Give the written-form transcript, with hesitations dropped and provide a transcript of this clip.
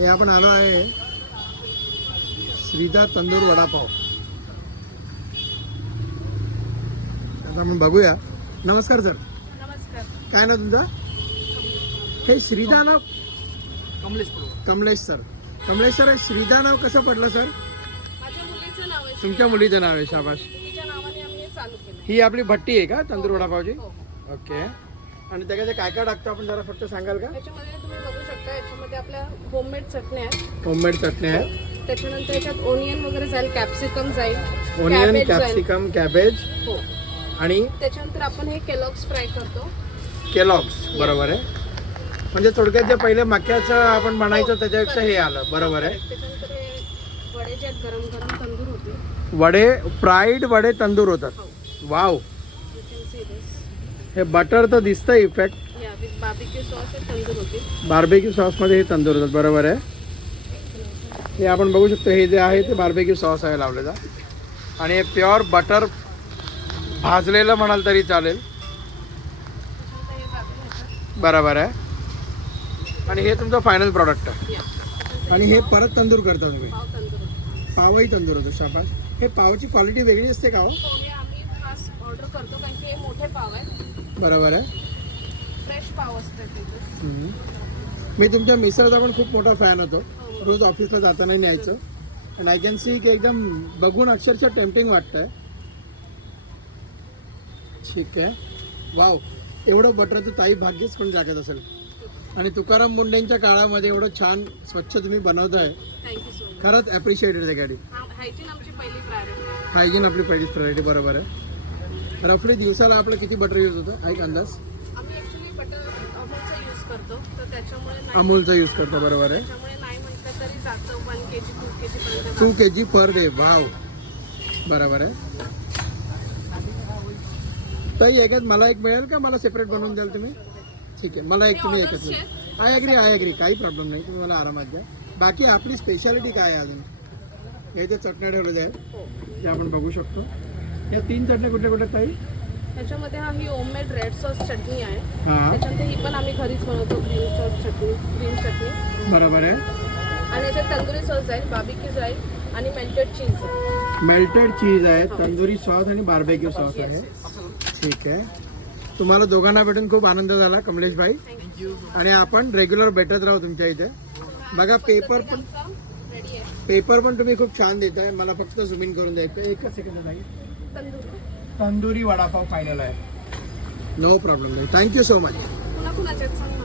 हे आपण आलो आहे श्रीदा तंदूर वडापाव. आता आपण बघूया. नमस्कार सर. नमस्कार. काय ना तुमचा? हे श्रीदा नाव? कमलेश सर. कमलेश सर, हे श्रीदा नाव कसं पडलं सर? माझ्या मुलीचं नाव आहे. तुमच्या मुलीचं नाव आहे. शाबाश. तिच्या नावाने आम्ही हे चालू केलं. ही आपली भट्टी आहे का तंदूर वडापावची? हो. ओके. आणि त्याच्यात काय काय टाकतो आपण जरा फक्त सांगाल का? याच्यामध्ये तुम्ही बघू शकता, याच्यामध्ये आपल्या होममेड चटण्या आहेत. होममेड चटणी आहे. त्याच्यानंतर याच्यात ओनियन वगैरे जाईल, कॅप्सिकम जाईल, ओनियन, cabbage जाईल. कॅप्सिकम, कॅबेज हो. आणि त्याच्यानंतर आपण हे केलॉग्स फ्राय करतो. केलॉग्स. बरोबर आहे. म्हणजे थोडक्यात जे पहिले मक्याचं आपण म्हणायचो त्याच्यापेक्षा हे आलं. बरोबर आहे. त्याच्यानंतर हे वडे जे आहेत, गरम गरम तंदूर होते. वडे, फ्राईड वडे तंदूर होतात. हो. Wow. You can see this. हे बटर तर दिसतं effect. Yeah, with barbecue sauce हे तंदूर होते. बार्बेक्यू सॉसमध्ये हे तंदूर होतात. बरोबर आहे. हे आपण बघू शकतो. हे जे आहे ते बार्बेक्यू सॉस आहे लावलेला. आणि हे प्युअर बटर भाजलेलं म्हणाल तरी चालेल. त्याच्यानंतर हे बाजूला बरोबर आहे. आणि हे तुमचं फायनल प्रॉडक्ट आहे. Yeah. आणि हे परत तंदूर करता तुम्ही? पाव तंदूर होते. पावही तंदूर होतो. शाबास. हे पावची क्वालिटी वेगळी असते का हो? हो, हे आम्ही खास ऑर्डर करतो कारण की हे मोठे पाव आहेत. बरोबर आहे. फ्रेश पाव असतात तिथे. मी तुमच्या मिसळचा पण खूप मोठा फॅन होतो. रोज ऑफिसला जाताना न्यायचं. आणि आय कॅन सी की एकदम बघून अक्षरशः टेम्पटिंग वाटतंय. ठीक आहे. वाव. एवढं बटरचं ताई भाग्यच पण जागत असेल. आणि तुकाराम मुंडेंच्या काळामध्ये एवढं छान स्वच्छ तुम्ही बनवताय. Thank you so much. खरंच ॲप्रिशिएटेड आहे गाडी. हायजीन आमची पहिली प्रायोरिटी. हायजीन आपली पहिलीच प्रायोरिटी. बरोबर आहे. रफली दिवसाला आपलं किती बटर यूज होतं? एक अंदाज? आम्ही ॲक्च्युली बटर अमूलचा यूज करतो, तर त्याच्यामुळे नाही, अमूलचा यूज करतो. बरोबर आहे. त्याच्यामुळे नाही म्हटलं तरी जातं 1 kg 2 kg पर्यंत 2 kg पर डे. वाव. बरोबर आहे. ताई याच्यात मला एक मिळेल का? मला सेपरेट बनवून द्याल तुम्ही? ठीक आहे. मला एक तुम्ही एकच. I agree. काही प्रॉब्लेम नाही. तुम्ही मला आरामात द्या. बाकी आपली स्पेशालिटी काय आहे अजून? हे जे चटण्या ठेवलेल्या आहेत ते आपण बघू शकतो. या 3 चटण्या कुठल्या कुठल्या ताई? त्याच्यामध्ये हा ही होममेड रेड सॉस चटणी आहे. हां. त्याच्यानंतर ही पण आम्ही घरीच बनवतो, ग्रीन चटणी. बरोबर आहे. आणि याच्यात तंदुरी सॉस जाईल, बार्बिक्यू जाईल आणि मेल्टेड चीज आहे. मेल्टेड चीज आहे, तंदुरी सॉस आणि बार्बेक्यू सॉस आहे. ठीक आहे. तुम्हाला दोघांना भेटून खूप आनंद झाला कमलेश भाई. आणि आपण रेग्युलर भेटत राहू तुमच्या इथे. बघा पेपर पण रेडी आहे. पेपर पण तुम्ही खूप छान देताय. मला फक्त झूम इन करून द्यायचं. एकच सेकंड नाही. तंदूर तंदुरी वडापाव फायनल आहे. नो प्रॉब्लेम नाही. Thank you so much. पुन्हा कुणाच्यात सांग.